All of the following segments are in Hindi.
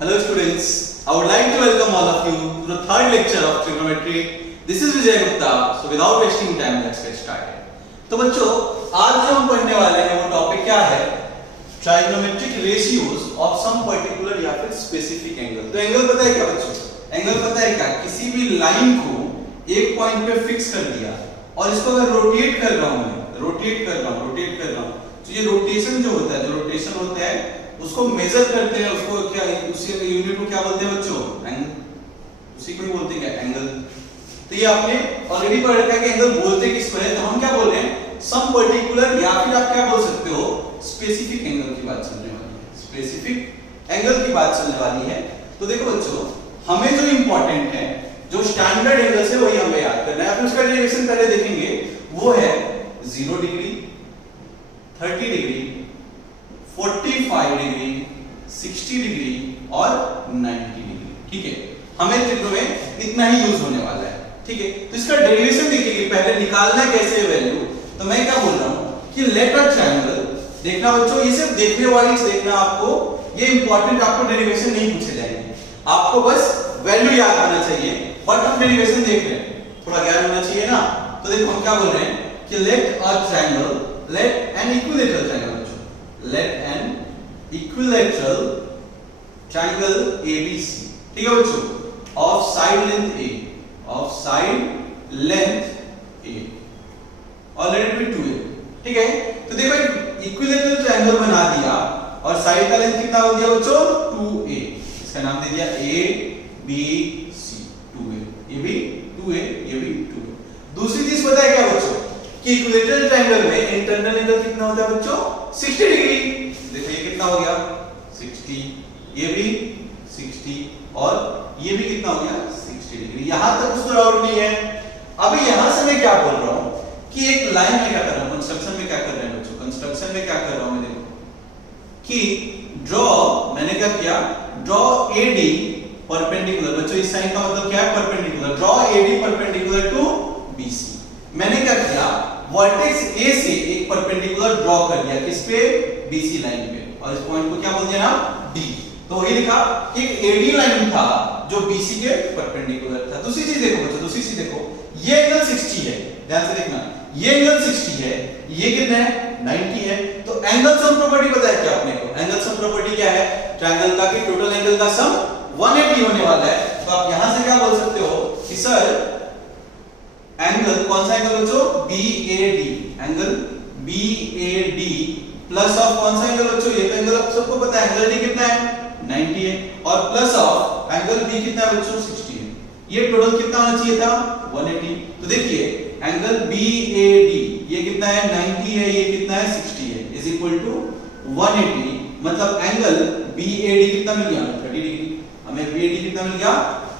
Hello students, I would like to welcome all of you to the third lecture of trigonometry. This is Vijay Gupta. So without wasting time, let's get started. तो बच्चों, आज जो हम पढ़ने वाले हैं वो टॉपिक क्या है? Trigonometric ratios of some particular या फिर specific angle. तो एंगल पता है क्या बच्चों? एंगल पता है क्या? किसी भी लाइन को एक पॉइंट पे फिक्स कर दिया और इसको अगर रोटेट कर रहा हूं मैं, रोटेट कर रहा हूं, तो ये रोटेशन जो होता है, जो रोटेशन होता है उसको मेजर करते हैं, उसको क्या उसी यूनिट को क्या बोलते हैं बच्चों? एंगल। उसी को ही बोलते हैं क्या? एंगल। तो ये आपने ऑलरेडी पढ़ रखा है कि एंगल बोलते किसको है, तो हम क्या बोल रहे हैं? सम पर्टिकुलर या फिर आप क्या बोल सकते हो? स्पेसिफिक एंगल की बात चलने वाली है। स्पेसिफिक एंगल की बात चलने वाली है। तो देखो बच्चों, हमें जो इंपॉर्टेंट है, जो स्टैंडर्ड एंगल है वही हमें याद करना है। फिर उसका डेरिवेशन पहले देखेंगे, वो है 0 डिग्री, 30 डिग्री, 45 डिग्री, 60 डिग्री और 90 डिग्री। ठीक है, हमें त्रिकोण में इतना ही यूज होने वाला है। ठीक है, तो इसका डेरिवेशन देखिए, पहले निकालना कैसे वैल्यू। तो मैं क्या बोल रहा हूं कि लेट अ ट्रायंगल, देखना बच्चों, ये सिर्फ देखने वाइज देखना, आपको ये इंपॉर्टेंट, आपको डेरिवेशन नहीं पूछे जाएंगे, आपको बस वैल्यू याद आना चाहिए। बट हम डेरिवेशन देख रहे हैं, थोड़ा ज्ञान होना चाहिए ना। तो देखो हम क्या बोल रहे हैं कि let a triangle, let an equilateral triangle, let an equilateral triangle ABC, ठीक है बच्चों, of side length A, of side length A और let it be 2A। ठीक है, तो देखो एक इक्विलैटरल ट्रायंगल बना दिया और साइड का लेंथ कितना हो दिया बच्चों? 2A। इसका नाम दे दिया ABC, 2A। ये भी 2A, ये भी 2A। दूसरी चीज पता है क्या बच्चों कि इक्विलैटरल ट्रायंगल में इंटरनल एंगल कितना होता है बच्चों? 60 डिग्री। देखो ये कितना हो गया? 60, ये भी 60 और ये भी कितना हो गया? 60 डिग्री। यहां तक उसको डाउट नहीं है। अभी यहां से मैं क्या बोल रहा हूं कि एक लाइन में क्या कर रहा हूं, कंस्ट्रक्शन में क्या कर रहे हैं बच्चों? कंस्ट्रक्शन में क्या कर रहा हूं मैं, देखो कि ड्रॉ, मैंने क्या किया? Draw AD perpendicular. बच्चों इस साइन का मतलब क्या है? Perpendicular. Draw AD perpendicular to BC। मैंने क्या किया? वर्टेक्स A से एक परपेंडिकुलर ड्रॉ कर दिया, किस पे? BC लाइन पे, और इस पॉइंट को क्या बोल दिया नाम? D। तो वही लिखा कि AD लाइन था जो BC के परपेंडिकुलर था। दूसरी चीज देखो बच्चों, दूसरी चीज देखो, ये एंगल 60 है, ध्यान से देखना, ये एंगल 60 है, ये कितना है? 90 है। तो एंगल सम प्रॉपर्टी पता है क्या अपने को? एंगल सम प्रॉपर्टी क्या है? ट्रायंगल का कि टोटल एंगल का सम 180 होने वाला है। तो आप यहां से क्या बोल सकते हो कि सर एंगल, कौन सा एंगल बच्चों? BAD, angle BAD plus of कौन सा एंगल बच्चों? ये एंगल आप सबको पता है, एंगल D कितना है? 90 है, और प्लस ऑफ एंगल B कितना है बच्चों? 60 है। ये टोटल कितना होना चाहिए था? 180। तो देखिए एंगल BAD ये कितना है? 90 है, ये कितना है? 60 है, इज इक्वल टू 180। मतलब एंगल BAD कितना मिल गया? 30 डिग्री। हमें BAD कितना मिल गया?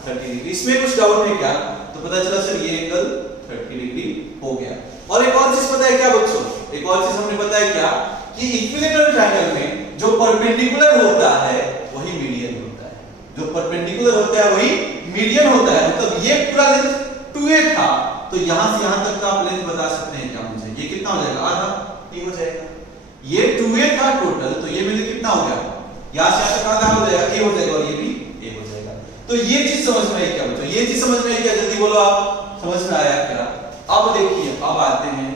30 डिग्री। इसमें कुछ डाउट है क्या? तो पता चला सर ये एंगल 30 डिग्री हो गया। और एक और चीज पता है क्या बच्चों? एक और चीज हमने पता है क्या कि इक्विलैटरल ट्रायंगल में जो परपेंडिकुलर होता है वही मीडियन होता है। जो परपेंडिकुलर होता है वही मीडियन होता है। मतलब ये पूरा लेंथ 2A था, तो यहां से यहां तक का आप लेंथ बता सकते हैं क्या मुझे? ये कितना हो जाएगा? आधा, ये हो जाएगा। ये 2A था टोटल, तो ये मेरे कितना हो गया? यहां से यहां तक आधा हो जाएगा, A हो जाएगा, और ये भी A हो जाएगा। तो ये चीज समझ में आई क्या बच्चों? ये चीज समझ में आई क्या? जल्दी बोलो आप, समझ में आया क्या? अब देखिए, अब आते हैं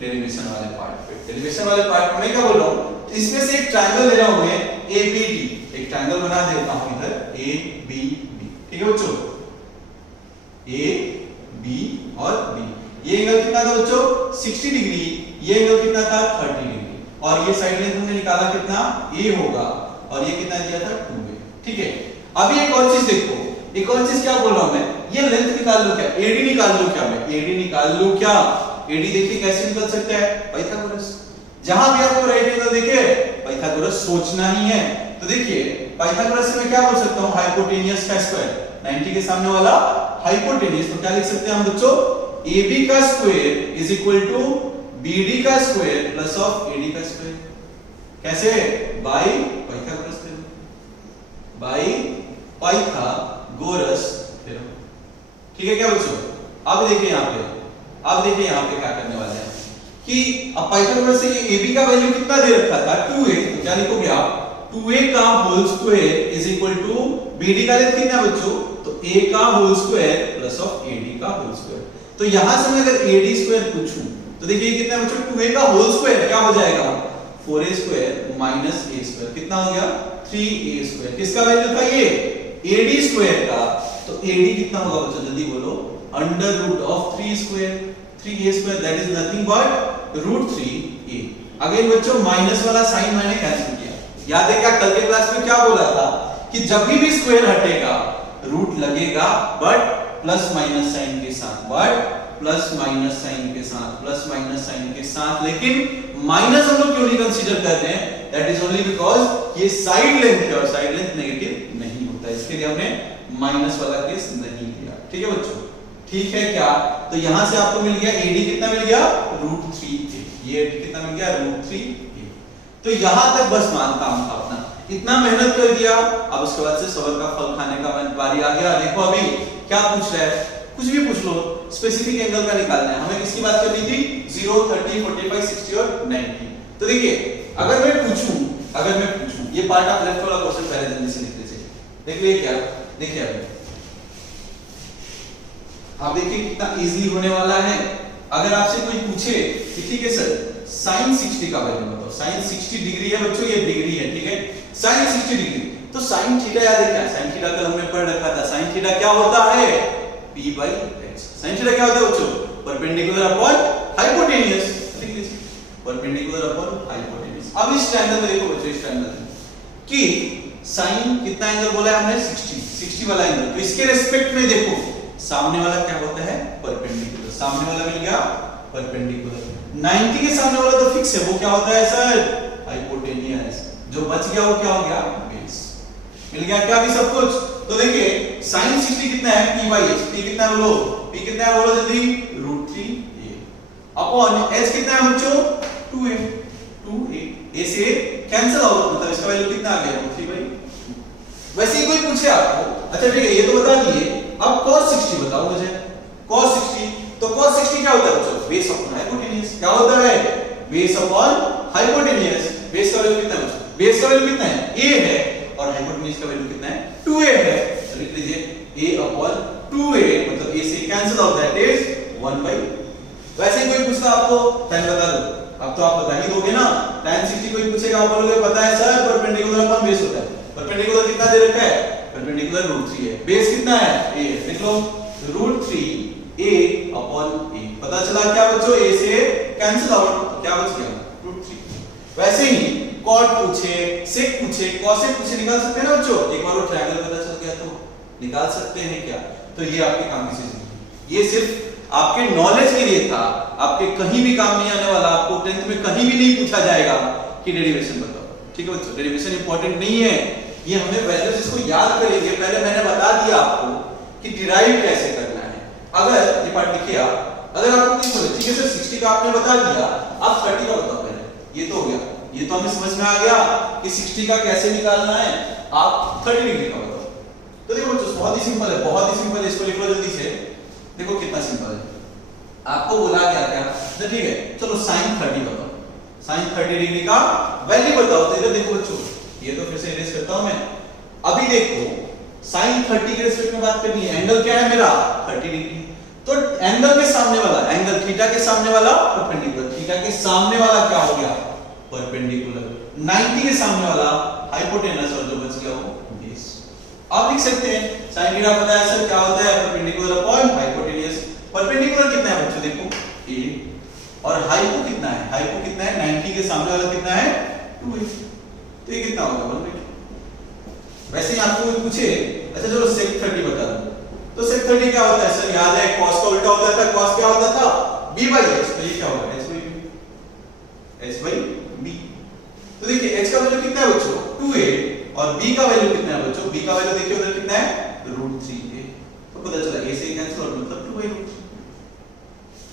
डेरिवेशन वाले पार्ट पे। डेरिवेशन वाले पार्ट में मैं क्या बोल रहा हूं? इसमें से एक ट्रायंगल ले रहा हूं मैं, ABD। एक ट्रायंगल बना देता हूं इधर, ABD। ठीक है बच्चों, A B और B। ये एंगल कितना था बच्चों? 60 डिग्री। ये एंगल कितना था? 30 डिग्री। और ये साइड लेंथ हमने निकाला कितना? A होगा, और ये कितना दिया था? 2A। ठीक है, अभी एक और चीज देखो, एक और चीज क्या बोल रहा हूं मैं? ये लेंथ निकाल लूं क्या? AD निकाल लूं क्या मैं? AD निकाल लूं क्या? AD देखिए कैसे निकल सकता है? पाइथागोरस। जहां भी आपको राइट एंगल दिखे, पाइथागोरस सोचना ही है। तो देखिए पाइथागोरस से मैं क्या बोल सकता हूं? हाइपोटेनियस का स्क्वायर, 90 के सामने वाला हाइपोटेनियस। तो क्या लिख सकते हैं हम बच्चों? AB का square is equal to BD का स्क्वायर प्लस ऑफ AD का स्क्वायर। कैसे? By Pythagoras theorem, by Pythagoras theorem. ठीक है क्या बच्चों? अब देखिए यहां पे, अब देखिए यहां पे क्या करने वाले हैं कि अब पाइथागोरस से ये AB का वैल्यू कितना दे रखा था? 2A। तो क्या लिखोगे आप? 2A का whole square is equal equal to BD का लेंथ कितना है बच्चों, तो A का whole square plus of AD का होल स्क्वायर। तो यहां से मैं अगर AD स्क्वायर पूछूं तो देखिए कितना है बच्चों, 2A का होल स्क्वायर क्या हो जाएगा, 4A square minus A square, कितना हो गया 3A स्क्वायर। किसका वैल्यू था ये, AD स्क्वायर का। तो AD कितना होगा बच्चों, जल्दी बोलो, under root of 3 square, 3A square that is nothing but root 3A। Again बच्चों माइनस वाला साइन मैंने कैंसिल किया। याद है क्या कल के क्लास में क्या बोला था कि जब भी स्क्वायर हटेगा रूट लगेगा बट प्लस माइनस साइन के साथ, बट प्लस माइनस साइन के साथ, प्लस माइनस साइन के साथ। लेकिन माइनस हम लोग क्यों नहीं कंसीडर करते हैं, दैट इज ओनली बिकॉज ये साइड लेंथ है और साइड लेंथ नेगेटिव नहीं होता, इसके लिए हमने माइनस वाला केस नहीं लिया। ठीक है बच्चों, ठीक है क्या। तो यहां से आपको मिल गया AD कितना मिल गया, रूट 3A। ये कितना मिल गया, रूट 3A। तो यहां तक बस काम था अपना, इतना मेहनत कर दिया। अब उसके बाद से सबर का फल खाने का बारी आ गया। देखो अभी क्या पूछ रहा है, कुछ भी पूछ लो, स्पेसिफिक एंगल का निकालना है। हमें किसकी बात करनी थी, 0, 30, 45, 60 और 90। तो देखिए अगर मैं पूछूं ये पार्ट आप लेफ्ट वाला क्वेश्चन पहले जल्दी से लिख लीजिए। देख लिए क्या, देखिए अभी आप देखिए कितना इजी होने वाला है। अगर आपसे कोई पूछे कि ठीक है सर sin 60 का वैल्यू बताओ, sin 60 डिग्री है बच्चों, ये डिग्री है, ठीक है, sin 60 डिग्री। तो sin थीटा याद है क्या, sin थीटा कल हमने पढ़ रखा था। sin थीटा क्या होता है, p/x। sin थीटा क्या होता है बच्चों, परपेंडिकुलर अपॉन हाइपोटेन्यूज। लिख लीजिए, परपेंडिकुलर अपॉन हाइपोटेन्यूज। अब इस ट्रायंगल में देखो बच्चों, इस ट्रायंगल में कि sin कितना एंगल बोला है हमने, 60 वाला एंगल। तो इसके रिस्पेक्ट में देखो सामने वाला क्या होता है, परपेंडिकुलर। सामने वाला मिल गया परपेंडिकुलर। 90 के सामने वाला तो फिक्स है, वो क्या होता है सर, हाइपोटेन्यूज। जो बच गया वो क्या हो गया, बेस। मिल गया क्या भी सब कुछ। तो देखिए sin 60 कितना है, p/h। p कितना है बोलो, p कितना है बोलो जल्दी, √3a अपॉन h कितना है बच्चों, 2a। 2a a से कैंसिल आउट, मतलब इसका वैल्यू कितना आ गया, √3/2। वैसे ही कोई पूछे आपको, अच्छा ठीक है ये तो बता दिए, अब cos 60 बताओ मुझे। cos 60, तो cos 60 क्या होता है बच्चों, बेस अपॉन हाइपोटेन्यूज। क्या होता है, बेस अपॉन हाइपोटेन्यूज। बेस का वैल्यू कितना है बच्चों, बेस का वैल्यू कितना है, a है, और हाइपोटेन्यूज का वैल्यू कितना है, 2a है। तो लिख लीजिए a अपॉन 2a, मतलब a से कैंसिल आउट, दैट इज 1/2। वैसे ही कोई पूछता आपको tan बता दो, अब तो आप बता ही दोगे ना। tan 60 कोई पूछेगा आप बोलोगे पता है सर, परपेंडिकुलर अपॉन बेस होता है। परपेंडिकुलर कितना दे रखा है, परपेंडिकुलर √3 है, बेस कितना है a है। लिख लो √3a अपॉन a। पता चला क्या बच्चों, a से कैंसिल आउट, तो क्या बच गया, √3। वैसे ही कॉट पूछे, सेक पूछे, कॉसेक पूछे, निकाल सकते हैं ना बच्चों। एक बार वो ट्रायंगल पता चल गया तो निकाल सकते हैं क्या। तो ये आपके काम की चीज नहीं, ये सिर्फ आपके नॉलेज के लिए था, आपके कहीं भी काम नहीं आने वाला। आपको 10th में कहीं भी नहीं पूछा जाएगा कि डेरिवेशन बताओ, ठीक है बच्चों। डेरिवेशन इंपॉर्टेंट नहीं है, ये हमें वैल्यूज इसको याद करेंगे। पहले मैंने बता दिया आपको कि डिराइव कैसे करना है। अगर ये पार्ट लिखिए आप, अगर आपको कुछ बोले ठीक है सर 60 का आपने बता दिया, आप 30 का बताओ पहले। ये तो हो गया, ये तो हमें समझ में आ गया कि 60 का कैसे निकालना है। आप 30 डिग्री का बताओ। तो देखो बच्चों बहुत ही सिंपल है, बहुत ही सिंपल है। इसको लिख लो जल्दी से, देखो कितना सिंपल है। आपको बोला गया क्या, तो ठीक है चलो sin 30 बताओ, sin 30 डिग्री का वैल्यू बताओ। तो इधर देखो बच्चों, ये तो फिर से इरेज करता हूं मैं। अभी देखो sin 30 के रिस्पेक्ट में बात करनी है। एंगल क्या है मेरा, 30 डिग्री। तो एंगल के सामने वाला, एंगल थीटा के सामने वाला परपेंडिकुलर, थीटा के सामने वाला क्या हो गया, परपेंडिकुलर। 90 के सामने वाला हाइपोटेनस, और जो बच गया वो बेस। आप लिख सकते हैं sin थीटा पता है सर क्या होता है, परपेंडिकुलर अपॉन हाइपोटेनस। परपेंडिकुलर कितना है बच्चों, देखो a, और हाइपो कितना है, हाइपो कितना है, 90 के सामने वाला कितना है, 2a। तो ये कितना होगा, 1/2। वैसे ही आपको कोई पूछे अच्छा चलो sec 30 बता दो, तो sec 30 क्या होता है सर, याद है cos का उल्टा होता था, cos क्या होता था, b/h। तो ये क्या होगा, h/b। तो देखिए h का वैल्यू कितना है बच्चों, 2a, और b का वैल्यू कितना है बच्चों, b का वैल्यू देखिए उधर कितना है, √3a। तो पता चला a से कैंसिल और मतलब 2a।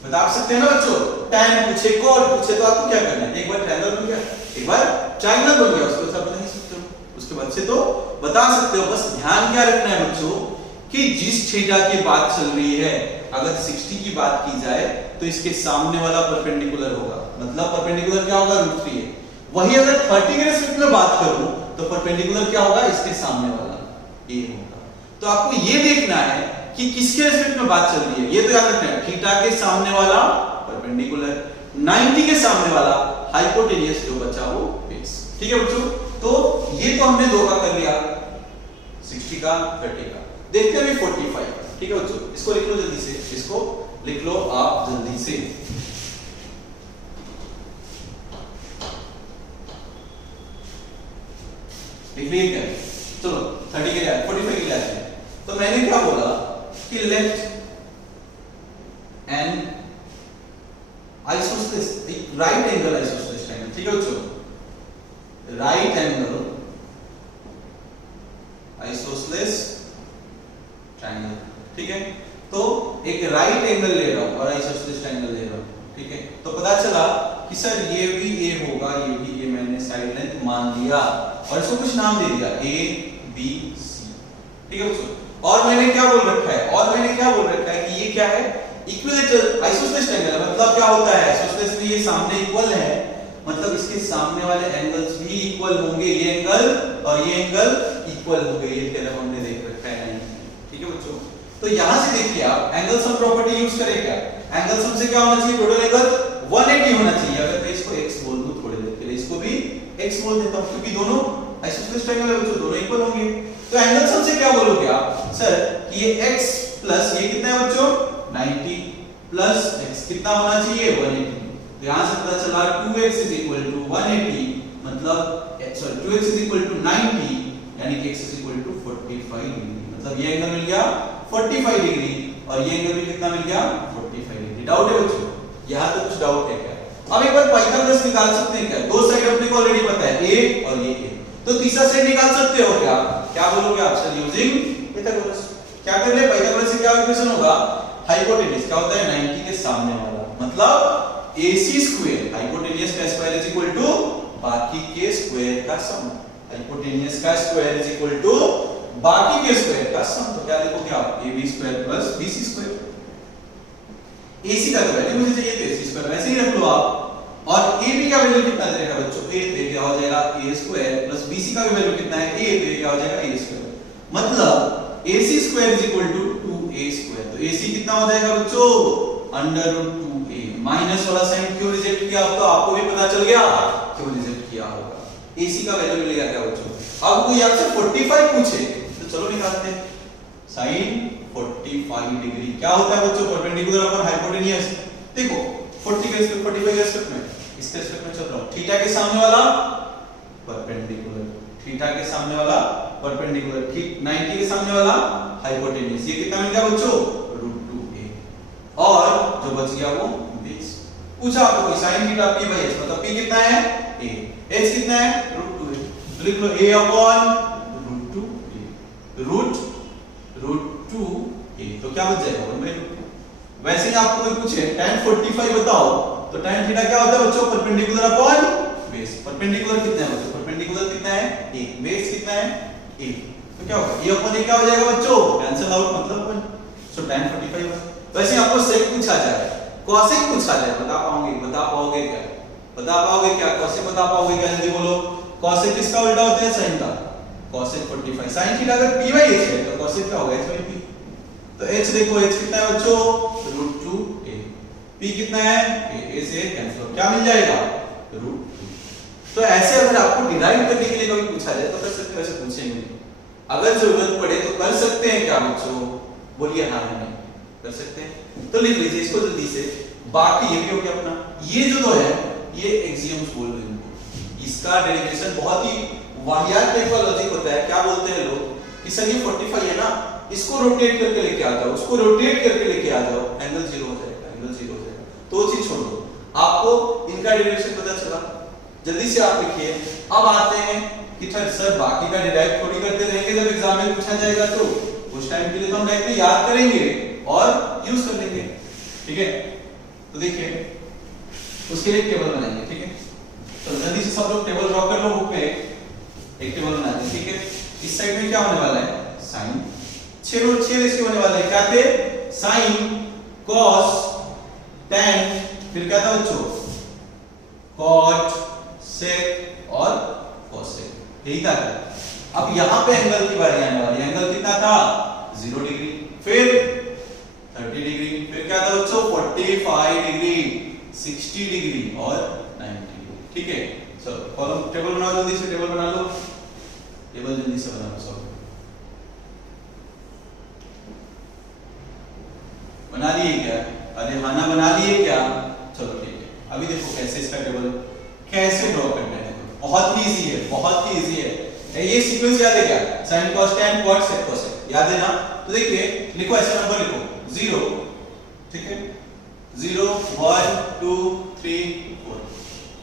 बता सकते हैं ना बच्चों, tan पूछे, cot पूछे, तो आपको क्या करना है, एक बार ट्रायंगल बन गया, एक बार ट्रायंगल बन गया, उसको सब बता नहीं सकते हो, उसके बाद से तो बता सकते हो। बस ध्यान क्या रखना है बच्चों कि जिस थीटा की बात चल रही है, अगर 60 की बात की जाए तो इसके सामने वाला परपेंडिकुलर होगा, मतलब परपेंडिकुलर क्या होगा, √3a। वही अगर 30 के रिस्पेक्ट में बात करूं तो परपेंडिकुलर क्या होगा, इसके सामने वाला। ए होगा। तो आपको ये देखना है कि किसके रेस्पेक्ट में बात चल रही है। ये तो याद रखना है, थीटा के सामने वाला परपेंडिकुलर, 90 के सामने वाला हाइपोटेनियस, जो बचा वो बेस। ठीक है बच्चों, तो ये तो हमने दो का कर लिया, 60 का 30 का। देखते हैं 45। ठीक है बच्चों, इसको लिख लो जल्दी से, इसको लिख लो आप जल्दी से। लिख लिए क्या? चलो 30 के लिए 45 के लिए आते हैं। तो मैंने क्या बोला कि let an isosceles, right angle isosceles triangle. ठीक है बच्चों, राइट एंगल आइसोसेलेस ट्रायंगल। ठीक है, तो एक राइट एंगल ले रहा हूं और आइसोसेलेस ट्रायंगल ले रहा हूं। ठीक है, तो पता चला कि सर ये भी ए होगा, ये भी ए, मैंने साइड लेंथ मान लिया और इसको कुछ नाम दे दिया ए बी सी। ठीक है बच्चों, और मैंने क्या बोल रखा है कि ये क्या है, इक्विलेटरल आइसोसेलेस ट्रायंगल। मतलब क्या होता है, आइसोसेलेस में ये सामने इक्वल है, मतलब इसके सामने वाले एंगल्स भी इक्वल होंगे, ये एंगल और ये एंगल इक्वल होंगे। ये थ्योरम हमने देख रखा है। ठीक है बच्चों, तो यहां से देखिए आप एंगल सम प्रॉपर्टी यूज करें क्या, एंगल सम से क्या होना चाहिए, टोटल एंगल 180 होना चाहिए। अगर मैं इसको x बोल दूं थोड़ी देर के लिए, इसको भी x बोल देता हूं, क्योंकि दोनों आइसोसेलेस ट्रायंगल है बच्चों, दोनों इक्वल होंगे। तो एंगल सम से क्या बोलोगे आप, सर कि ये x प्लस ये कितना है बच्चों 90 प्लस x कितना होना चाहिए 180। तो यहां से पता चला 2x = 180, मतलब सॉरी 2x = 90, यानी कि x = 45 डिग्री। मतलब ये एंगल मिल गया 45 डिग्री और ये एंगल भी कितना मिल गया 45 डिग्री। डाउट है बच्चों, यहां तो कुछ डाउट है क्या? अब एक बार पाइथागोरस निकाल सकते हैं क्या? दो साइड अपने को ऑलरेडी पता है a और ये a, तो तीसरा साइड निकाल सकते हो क्या? क्या बोलोगे आप, सर यूजिंग पाइथागोरस। क्या कर रहे हैं, पाइथागोरस से क्या इक्वेशन होगा, हाइपोटेन्यूज क्या होता है 90 के सामने वाला, मतलब ac² हाइपोटेन्यूज का स्क्वायर इज इक्वल टू बाकी के स्क्वायर का सम। हाइपोटेन्यूज का स्क्वायर इज इक्वल टू बाकी के स्क्वायर का सम। तो क्या लिखोगे आप, ab² + bc²। AC का वैल्यू मुझे चाहिए तो AC² वैसे ही रख लो आप। और AB का वैल्यू कितना दे रखा बच्चों, a, तो क्या हो जाएगा a² + BC का वैल्यु कितना है a, तो क्या हो जाएगा a²। मतलब AC² = 2a²। तो AC कितना हो जाएगा बच्चों √2a। माइनस वाला साइन क्यों रिजेक्ट किया, अब तो आपको भी पता चल गया क्यों रिजेक्ट किया होगा। AC का वैल्यू मिलेगा क्या बच्चों, अब कोई आपसे 45 पूछे तो चलो निकालते हैं। sin 45 डिग्री क्या होता है बच्चों, परपेंडिकुलर अपन हाइपोटेनियस। देखो 40 के रेस्पेक्ट 45 के रेस्पेक्ट में, इसके रेस्पेक्ट में चल रहा हूं। थीटा के सामने वाला परपेंडिकुलर, थीटा के सामने वाला परपेंडिकुलर, ठीक 90 के सामने वाला हाइपोटेनियस। ये कितना मिल गया बच्चों √2a, और जो बच गया वो बेस। पूछा आपको कोई sin थीटा p/h, मतलब p कितना है a, h कितना है √2a, तो लिख लो a/√2a, √2a, तो क्या बच जाएगा 1/2। वैसे ही आपको कोई पूछे tan 45 बताओ, तो tan थीटा क्या होता है बच्चों, परपेंडिकुलर अपॉन बेस। परपेंडिकुलर कितना है बच्चों, परपेंडिकुलर कितना है a, बेस कितना है a, तो क्या होगा a/a क्या हो जाएगा बच्चों, कैंसिल आउट, मतलब 1। सो tan 45। वैसे ही आपको sec पूछा जाए, cosec पूछा जाए, बता पाओगे क्या, बता पाओगे क्या, cosec बता पाओगे क्या, जल्दी बोलो। cosec किसका उल्टा होता है, sin का। cosec 45, sin थीटा अगर p/h है तो cosec क्या होगा h/p। तो h देखो, h कितना है बच्चों √2a, p कितना है a से कैंसिल, क्या मिल जाएगा √2। तो ऐसे अगर आपको डिराइव करने के लिए कभी पूछा जाए तो कर सकते हो, ऐसे पूछेंगे। अगर जरूरत पड़े तो कर सकते हैं क्या बच्चों, बोलिए हाँ नहीं कर सकते हैं। तो लिख लीजिए इसको जल्दी से। बाकी ये भी हो गया अपना, ये जो दो है ये एक्सियम्स बोल रहे हैं। इसका डेरिवेशन बहुत ही वाहियात टाइप का लॉजिक होता है। क्या बोलते हैं लोग कि सर ये 45 है ना, इसको रोटेट करके लेके आ जाओ, उसको रोटेट करके लेके आ जाओ, एंगल 0 हो जाएगा, एंगल 0 हो जाएगा। तो वो चीज छोड़ दो, आपको इनका डेरिवेशन पता चला, जल्दी से आप लिखिए। अब आते हैं कि सर बाकी का डिराइव थोड़ी करते रहेंगे, जब एग्जाम में पूछा जाएगा तो उस टाइम के लिए तो हम डायरेक्टली याद करेंगे और यूज कर लेंगे। ठीक है, तो देखिए उसके लिए टेबल बनाएंगे। ठीक है, तो जल्दी से सब लोग टेबल ड्रॉ कर लो बुक पे, एक टेबल बनाते हैं। ठीक है, इस साइड में क्या होने वाला है, साइन 6 रेशियो होने वाला है। क्या थे, साइन, कॉस, tan, फिर क्या था बच्चों कॉट, सेक और कोसेक, यही था। अब यहाँ पे एंगल की बारी आने वाली है। एंगल कितना था 0 डिग्री, फिर 30 डिग्री, फिर क्या था बच्चों 45 डिग्री, 60 डिग्री और 90 डिग्री। ठीक है, चलो कॉलम टेबल बनाओ, जल्दी से टेबल बना लो, टेबल जल्दी से बना लो सब। बना लिए क्या? अरे हाना बना लिए क्या? चलो ठीक है, अभी देखो कैसे इसका टेबल कैसे ड्रॉ करना है। बहुत ही इजी है, बहुत ही इजी है। ये सीक्वेंस याद है क्या? sin cos tan cot sec cosec याद है ना? तो देखिए लिखो, ऐसे नंबर लिखो 0, ठीक है, 0 1 2 3 4,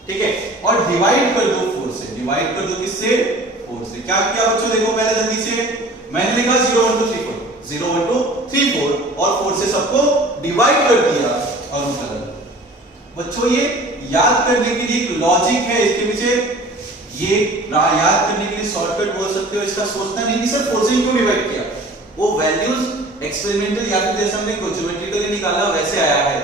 ठीक है, और डिवाइड कर दो 4 से। डिवाइड कर दो किससे? 4 से। क्या किया बच्चों देखो पहले जल्दी से, मैंने लिखा 0 1 2 3 4, 0 1 2 3 4 और 4 से सबको डिवाइड कर दिया और उनका लगा। बच्चों ये याद करने के लिए एक लॉजिक है इसके पीछे, ये याद करने के लिए शॉर्टकट बोल सकते हो। इसका सोचना नहीं कि सर 4 से क्यों डिवाइड किया, वो वैल्यूज एक्सपेरिमेंटल या फिर जैसे हमने ज्योमेट्रिकली निकाला वैसे आया है।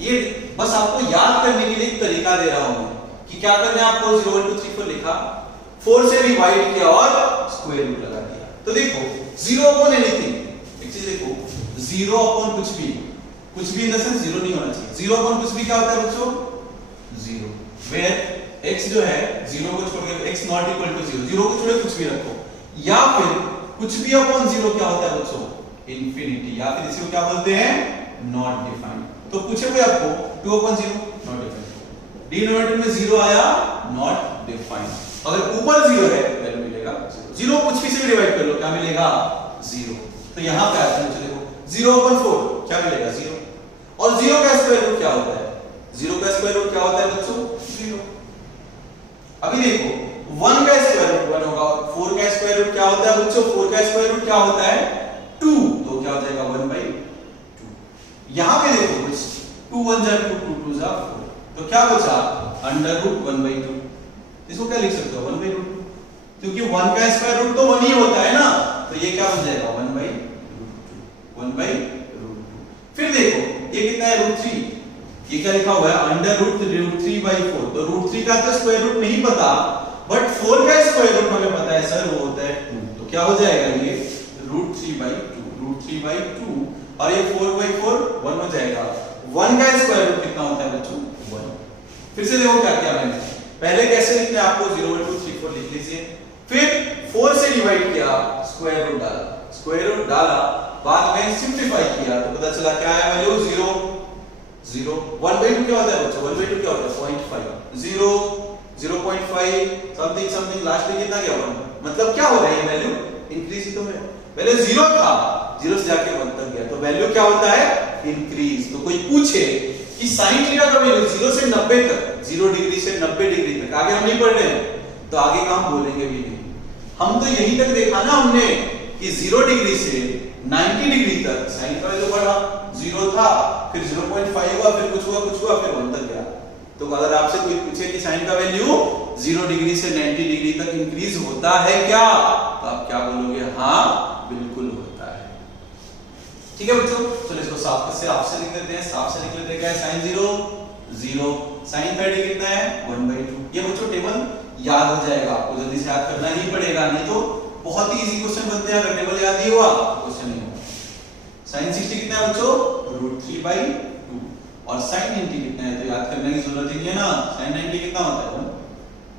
ये बस आपको याद करने के लिए एक तरीका दे रहा हूं कि क्या करना है आपको। 0 1 2 3 4 लिखा, 4 से डिवाइड किया और स्क्वायर रूट लगा दिया। तो देखो 0 अपॉन एनीथिंग, एक चीज देखो 0 अपॉन कुछ भी इन द सेंस 0 नहीं होना चाहिए। 0 अपॉन कुछ भी क्या होता है बच्चों? 0, वेयर x जो है 0 को छोड़ के x नॉट इक्वल टू 0, 0 को छोड़ के कुछ भी रखो, या फिर कुछ भी अपॉन 0 क्या होता है बच्चों? इंफिनिटी, या फिर इसी को क्या बोलते हैं? Not defined. तो पूछे कोई आपको 2 अपॉन 0 नॉट डिफाइंड, डिनोमिनेटर में 0 आया नॉट डिफाइंड। अगर ऊपर 0 है वैल्यू मिलेगा 0, कुछ भी से डिवाइड कर लो क्या मिलेगा? 0। तो यहां पे आते हैं, देखो 0 अपॉन 4 क्या मिलेगा? 0। और 0 का स्क्वायर रूट क्या होता है? 0 का स्क्वायर रूट क्या होता है बच्चों? 0। अभी देखो 1 का स्क्वायर रूट 1 होगा, 4 का स्क्वायर रूट क्या होता है बच्चों? 4 का स्क्वायर रूट क्या होता है? 2, तो क्या हो जाएगा 1/2। यहां पे देखो कुछ 2 1 जा 2 2 2 जा 4, तो क्या बचा? Under root 1/2। इसको क्या लिख सकते हो? 1/2, क्योंकि 1 का स्क्वायर रूट तो 1 ही होता है ना, तो ये क्या बन जाएगा? 1/2, 1/2। फिर देखो ये कितना है? √3। ये क्या लिखा हुआ है? Under root 3/4। तो √3 का तो स्क्वायर रूट नहीं पता, बट 4 का स्क्वायर रूट हमें पता है सर, वो होता है 2। तो क्या हो जाएगा ये? √3/2 और ये 4/4 1 हो जाएगा। 1 का स्क्वायर रूट कितना होता है बच्चों? 1। फिर से देखो क्या किया मैंने, पहले कैसे लिखना है आपको? 0 1 2 3 4 लिख लीजिए, फिर 4 से डिवाइड किया, स्क्वायर रूट डाला, स्क्वायर रूट डाला, बाद में सिंपलीफाई किया तो पता चला क्या आया वैल्यू? 0 0। 1/2 क्या होता है बच्चों? 1/2 क्या होता है? 0.5 0 0.5 समथिंग समथिंग, लास्ट में कितना गया? 1। मतलब क्या हो रहा है? ये वैल्यू इंक्रीज ही तो है। पहले 0 था, 0 से जाके 1 तक गया, तो वैल्यू क्या होता है? इंक्रीज। तो कोई पूछे कि sin थीटा का वैल्यू 0 से 90 तक, 0 डिग्री से 90 डिग्री तक, आगे हम नहीं पढ़ रहे हैं, तो आगे का हम बोलेंगे भी नहीं। हम तो यही तक देखा ना हमने कि 0 डिग्री से 90 डिग्री तक sin का वैल्यू बढ़ा, 0 था, फिर 0.5 हुआ, फिर कुछ हुआ, फिर 1 तक गया। तो अगर आपसे कोई पूछे कि sin का वैल्यू 0 डिग्री से 90 डिग्री तक इंक्रीज होता है क्या, तो आप क्या बोलोगे? हाँ बिल्कुल होता है। ठीक है बच्चों, चलो इसको साफ से आपसे लिख देते हैं, साफ से लिख लेते हैं। क्या है? sin 0 0, sin 30 कितना है? 1/2। ये बच्चों टेबल याद हो जाएगा, आपको जल्दी से याद करना ही पड़ेगा, नहीं तो बहुत ही इजी क्वेश्चन बनते हैं। अगर टेबल याद नहीं हुआ क्वेश्चन नहीं होगा। sin 60 कितना है बच्चों? √3/2। और sin 90 कितना है? तो याद करने की जरूरत ही नहीं है ना। sin 90 कितना होता है? 1।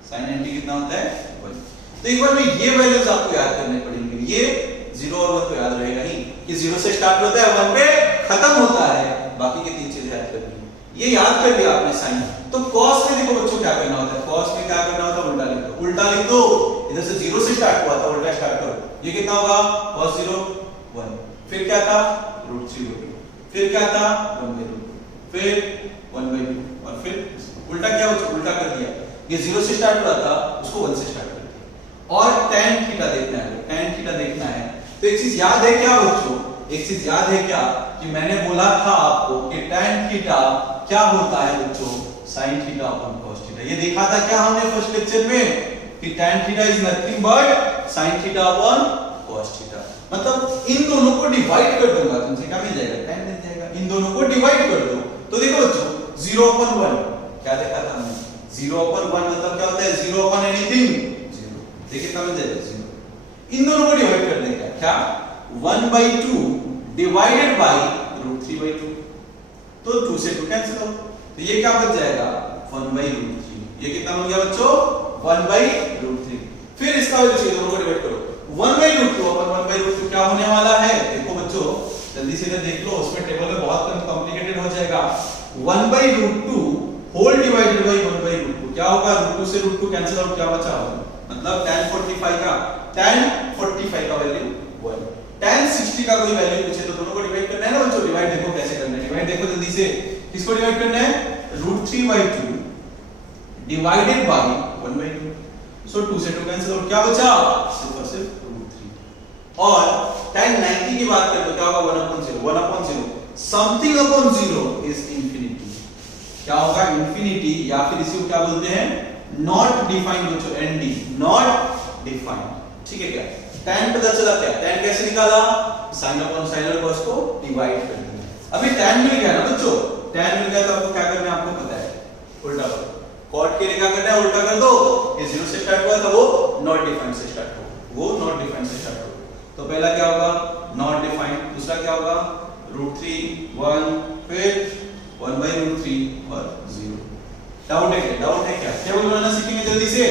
sin 90 कितना होता है? 1। तो एक बार में ये वैल्यूज आपको याद करने पड़ेंगे। ये 0 और 1 तो याद रहेगा ही कि 0 से स्टार्ट होता है 1 पे खत्म होता है, बाकी की 3 चीजें याद करनी है। ये याद कर लिया आपने sin। तो cos में देखो बच्चों क्या करना होता है? cos में क्या करना होता है? उल्टा लिख दो, उल्टा लिख दो। इधर से 0 से स्टार्ट हुआ था, उल्टा स्टार्ट करो। ये कितना होगा? cos 0 1, फिर क्या था? √3/2, फिर क्या था? 1/2, फिर 1/2, और फिर उल्टा क्या बच्चों? उल्टा कर दिया। ये 0 से स्टार्ट हुआ था, उसको 1 से स्टार्ट कर दिया। और tan थीटा देखना है, tan थीटा देखना है, तो एक चीज याद है क्या बच्चों? एक चीज याद है क्या कि मैंने बोला था आपको कि tan थीटा क्या होता है बच्चों? sin theta upon cos theta. ये देखा था क्या हमने फर्स्ट लेक्चर में कि tan theta is nothing but sin theta upon cos theta. मतलब इन दोनों को डिवाइड कर दूंगा, तुमसे क्या मिल जाएगा? tan मिल जाएगा। इन दोनों को डिवाइड कर दो, तो देखो बच्चों 0/1 क्या देखा था हमने? 0/1 मतलब क्या होता है? 0 अपॉन एनीथिंग 0। देखिए कितना मिल जाएगा? 0। इन दोनों को डिवाइड कर देंगे क्या 1/2 डिवाइडेड बाय √3/2, तो 2 से 2 कैंसिल हो, तो ये क्या बच जाएगा 1/√3। ये कितना बन गया बच्चों 1/√3। फिर इसका वैल्यू चाहिए, दोनों को डिवाइड करो 1/√2 अपन 1/√2 क्या होने वाला है, देखो बच्चों जल्दी से इधर देख लो, उसमें टेबल में बहुत कॉम्प्लिकेटेड हो जाएगा। 1/√2 होल डिवाइडेड बाय 1/√2 क्या होगा, √2 से √2 कैंसिल आउट, क्या बचा होगा मतलब tan 45 का वैल्यू 1, tan 60 का कोई वैल्यू पूछे तो दोनों को डिवाइड करना है ना बच्चों। डिवाइड देखो कैसे करना है, डिवाइड देखो जल्दी से, किसको डिवाइड करना है √3/2 डिवाइडेड बाय 1/2, सो 2 से 2 कैंसिल आउट, क्या बचा सिर्फ और सिर्फ √3। और tan 90 की बात करें तो क्या होगा 1/0 समथिंग अपॉन 0 इज इंफिनिटी, क्या होगा इंफिनिटी, या फिर इसी को क्या बोलते हैं नॉट डिफाइंड बच्चों, एनडी नॉट डिफाइंड, ठीक है क्या। tan पता चला क्या, tan कैसे निकाला sin अपॉन sin और cos को डिवाइड कर दिया। अभी tan मिल गया ना बच्चों, tan मिल गया तो आपको क्या करना है आपको पता है, उल्टा करो, cot के लिए क्या करना है उल्टा कर दो, ये 0 से स्टार्ट हुआ था वो नॉट डिफाइंड से स्टार्ट हो, वो नॉट डिफाइंड से स्टार्ट हो, तो पहला क्या होगा नॉट डिफाइंड, दूसरा क्या होगा √3 1, फिर 1/√3 और 0। डाउट है क्या, टेबल बनाना सीखेंगे जल्दी से।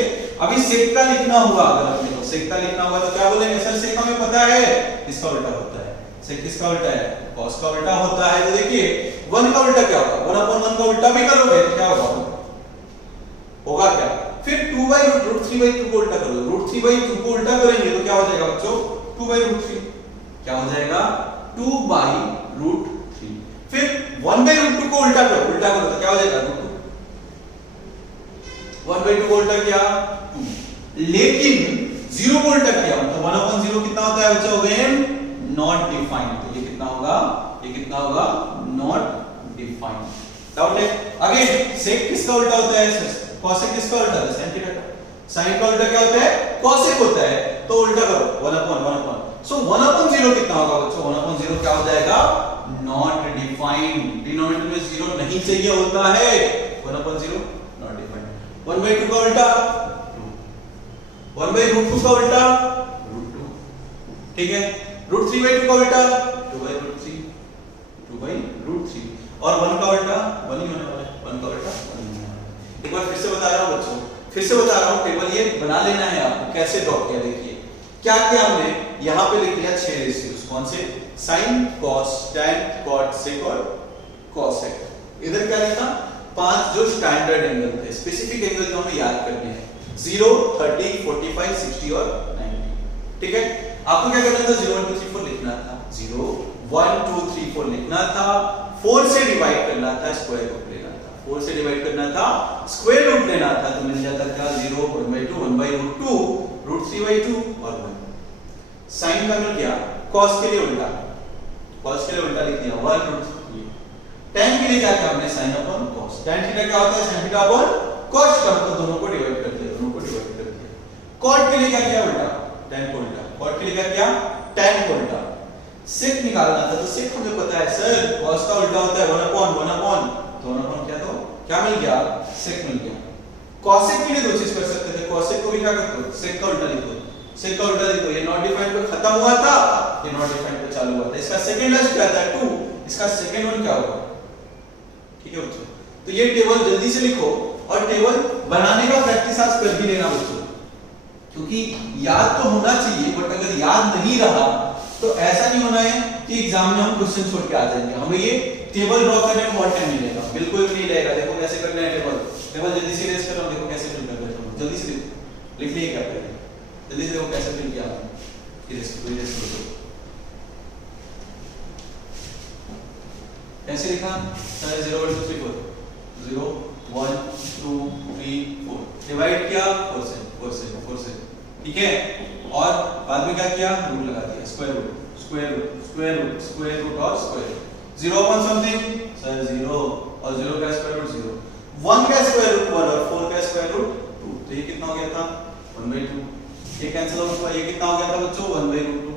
अभी सेक का लिखना होगा, अगर अपने को सेक का लिखना होगा तो क्या बोलेंगे सर सेक हमें पता है किसका उल्टा होता है, सेक किसका उल्टा है cos का उल्टा होता है, तो देखिए 1 का उल्टा क्या होगा 1/1 का उल्टा भी करोगे तो क्या होगा क्या, फिर 2/√3/2 को उल्टा कर दो, √3/2 को उल्टा करेंगे तो क्या हो जाएगा बच्चों 2/√3, क्या हो जाएगा 2/√3, फिर 1/√2 को उल्टा करो तो क्या हो जाएगा √2, 1/2 को उल्टा किया 2, लेकिन 0 को उल्टा किया तो 1/0 कितना होता है बच्चों अगेन नॉट डिफाइंड, तो ये कितना होगा नॉट डिफाइंड। डाउट है, अगेन सेक किसका उल्टा होता है, cosec किसका उल्टा होता है sin थीटा का, sin का उल्टा क्या होता है cosec होता है, तो उल्टा करो 1/1, सो 1/0 कितना होगा बच्चों 1/0 क्या हो जाएगा नॉट डिफाइंड, डिनोमिनेटर में 0 नहीं चाहिए होता है 1/0 नॉट डिफाइंड। 1/2 का उल्टा 2, 1/√2 का उल्टा √2, ठीक है, √3/2 का उल्टा 2/√3, 2/√3, और 1 का उल्टा 1 ही होने वाला है, 1 का उल्टा 1 ही होने वाला है। एक बार फिर से बता रहा हूं बच्चों, फिर से बता रहा हूं, टेबल ये बना लेना है आपको, कैसे ड्रॉ किया देखिए, क्या किया हमने यहां पे लिख दिया 6 रेशियोज, कौन से sin cos tan cot sec और cosec, इधर क्या लिखा 5 जो स्टैंडर्ड एंगल थे, स्पेसिफिक एंगल जो हमें याद करने हैं 0 30 45 60 और 90, ठीक है। आपको क्या करना था 0 1 2 3 4 लिखना था, 0 1 2 3 4 लिखना था, 4 से डिवाइड करना था, स्क्वायर रूट लेना था, 4 से डिवाइड करना था, स्क्वायर रूट लेना था, तो मिल जाता क्या 0 1/2 1/√2 √3/2 और 1। sin का मिल गया, cos के लिए उल्टा लिख दिया 1√3, tan के लिए क्या किया हमने sin upon cos, tan theta क्या होता है sin थीटा अपॉन cos का, तो दोनों को डिवाइड कर दिया, cot के लिए क्या किया उल्टा tan को उल्टा, cot के लिए क्या किया tan को उल्टा, sec निकालना था, तो sec हमें पता है सर cos का उल्टा होता है 1/1, तो 1/1 क्या, तो क्या मिल गया sec मिल गया। cosec के लिए दो चीज कर सकते थे, cosec को भी क्या करते हो sec का उल्टा लिखो, sec का उल्टा लिखो, ये नॉट डिफाइंड पे खत्म हुआ था, ये नॉट डिफाइंड पे चालू हुआ था, इसका सेकंड लास्ट क्या था 2, इसका सेकंड वन क्या होगा, ठीक है बच्चों। तो ये टेबल जल्दी से लिखो, और टेबल बनाने का प्रैक्टिस आज कर भी लेना बच्चों, क्योंकि याद तो होना चाहिए, बट अगर याद नहीं रहा तो ऐसा नहीं होना है कि एग्जाम में हम क्वेश्चन छोड़ के आ जाएंगे, हमें ये टेबल ड्रॉ करने में बहुत टाइम मिलेगा, बिल्कुल भी नहीं लगेगा। देखो कैसे करना है टेबल जल्दी से रेस कर रहा हूं, देखो कैसे फिल कर रहा हूं, जल्दी से लिख लिए क्या पहले, जल्दी से देखो कैसे फिल किया आपने, रेस करो कैसे लिखा, 0 1 2 3 4 0 1 2 3 4 डिवाइड किया 4 से, ठीक है, और बाद में क्या किया रूट लगा दिया, स्क्वायर रूट और square root, 0 upon something sir 0, और 0 का स्क्वायर रूट 0, 1 का स्क्वायर रूट 1 और 4 का स्क्वायर रूट 2, तो ये कितना हो गया था 1/2, ये कैंसिल आउट हुआ, ये कितना हो गया था बच्चों 1/2,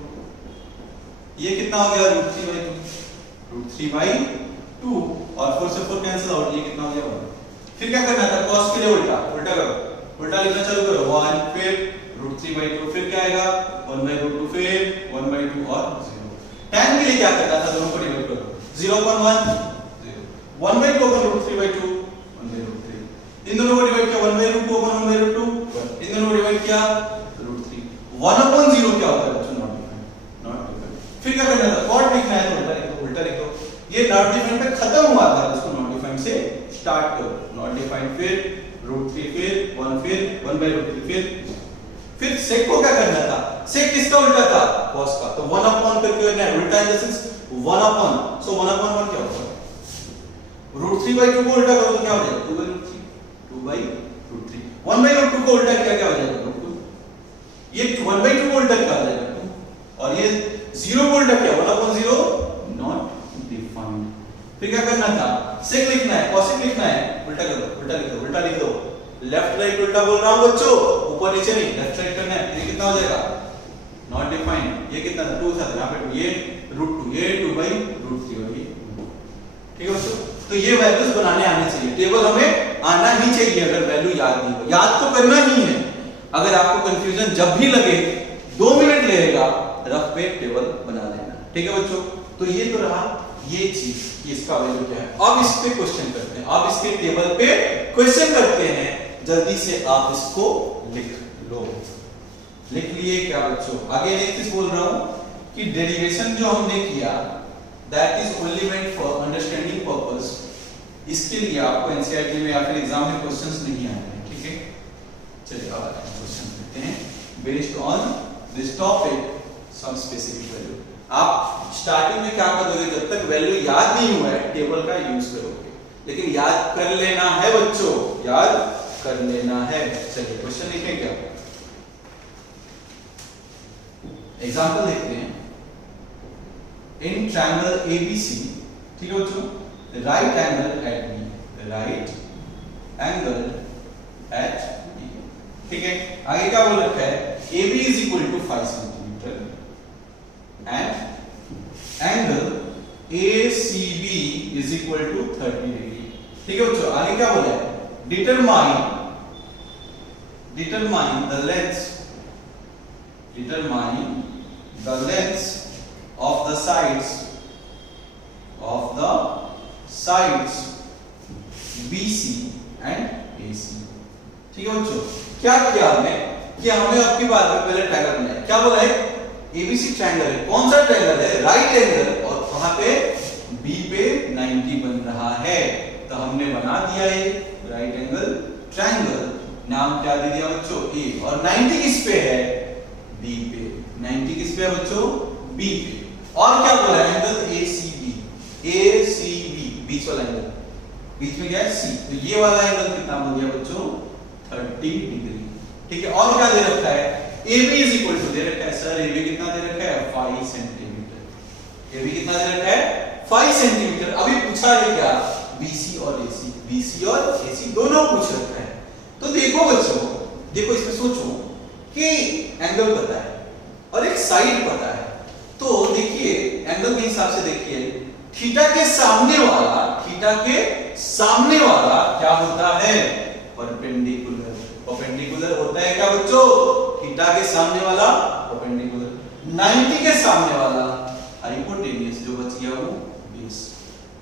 ये कितना हो गया √3/2 और 4 से 4 कैंसिल आउट, ये कितना हो गया 1। फिर क्या करना था cos के लिए उल्टा करो, उल्टा लिखना चालू करो 1, फिर √3/2, फिर क्या आएगा 1/√2, फिर 1/2 और 0। tan के लिए क्या करना था, दोनों को डिवाइड करो, 0/1 0, 1/2 अपन √3/2 1/√3, इन दोनों को डिवाइड किया 1/2 अपन 1/2 1, इन दोनों को डिवाइड किया √3, 1/0 क्या होता है बच्चों, नॉट डिफाइंड, नॉट डिफाइंड। फिर क्या करना था, कॉट लिखना है तो उल्टा लिखो, ये नॉट डिफाइंड पे खत्म हुआ था, इसको नॉट डिफाइंड से स्टार्ट करो, नॉट डिफाइंड फिर √3 फिर 1 फिर 1/√3 फिर sec को क्या करना था, sec किसका उल्टा था, cos का, तो 1/, करके करना है उल्टा, इन द सेंस 1/, सो 1/1 क्या होगा, √3/2 को उल्टा करो तो क्या हो जाएगा 2/√3, 2/√3, 1/√2 को उल्टा किया क्या हो जाएगा 2, ये 1/2 को उल्टा क्या हो जाएगा 2, और ये 0 को उल्टा किया 1/0, नॉट डिफाइंड। फिर क्या करना था, sec लिखना है, cosec लिखना है, उल्टा करो, उल्टा लिख दो, उल्टा लिख दो, लेफ्ट राइट उल्टा बोल रहा हूं बच्चों, ऊपर नीचे नहीं, लेफ्ट राइट करना है, ये कितना हो जाएगा नॉट डिफाइंड, ये कितना था 2 था, यहां पे ये √2, ये 2/√3 और ये, ठीक है बच्चों। तो ये वैल्यूज बनाने आने चाहिए, टेबल हमें आना ही चाहिए, अगर वैल्यू याद नहीं हो, याद तो करना ही है, अगर आपको कंफ्यूजन जब भी लगे 2 मिनट लगेगा, रफ पे टेबल बना लेना, ठीक है बच्चों। तो ये तो रहा ये चीज कि इसका वैल्यू क्या है। अब इस पे क्वेश्चन करते हैं, अब इसके टेबल पे क्वेश्चन करते हैं, जल्दी से आप इसको लिख लो, लिख लिए क्या बच्चों। आगे एक चीज बोल रहा हूं कि डेरिवेशन जो हमने किया that is only meant for understanding purpose, इसके लिए आपको एनसीईआरटी में या फिर एग्जाम में क्वेश्चंस नहीं आए हैं, ठीक है। चलिए अब क्वेश्चन लेते हैं, based on this topic some specific value. आप स्टार्टिंग में क्या करोगे, जब तक वैल्यू याद नहीं हुआ है टेबल का यूज करोगे, लेकिन याद कर लेना है बच्चों, याद कर लेना है। चलिए क्वेश्चन लिखें क्या, एग्जांपल देखते हैं। इन ट्रायंगल एबीसी, ठीक है बच्चों, right angle at B, right angle at B, ठीक है। आगे क्या बोल रखा है, AB is equal to 5 centimetre and angle ACB is equal to 30 degree, ठीक है बच्चों। आगे क्या बोला है, determine the lengths of the sides BC and AC, ठीक है बच्चों। क्या किया हमने कि हमें अब की बात में पहले ट्रायंगल बनाया, क्या बोला है ABC ट्रायंगल है, कौन सा ट्रायंगल है, राइट एंगल, और वहां पे B पे 90 बन रहा है, तो हमने बना दिया है राइट एंगल ट्रायंगल, नाम क्या दे दिया बच्चों A, और 90 किस पे है, B पे, 90 किस पे है बच्चों, B पे। और क्या बोला है, एंगल ACB, बीच वाला एंगल, बीच में क्या है C, तो ये वाला एंगल कितना हो गया बच्चों 30 डिग्री, ठीक है। और क्या दे रखा है, AB इज इक्वल टू दे रखा है सर, AB कितना दे रखा है 5 सेंटीमीटर, AB कितना दे रखा है 5 सेंटीमीटर। अभी पूछा है क्या, BC और AC दोनों पूछ रखा है। तो देखो बच्चों, देखो इसमें सोचो कि एंगल पता है और एक साइड पता है, तो देखिए एंगल के हिसाब से देखिए थीटा के सामने वाला क्या होता है, परपेंडिकुलर, परपेंडिकुलर होता है क्या बच्चों, थीटा के सामने वाला परपेंडिकुलर, 90 के सामने वाला हाइपोटेन्यूस, जो बच गया वो बेस,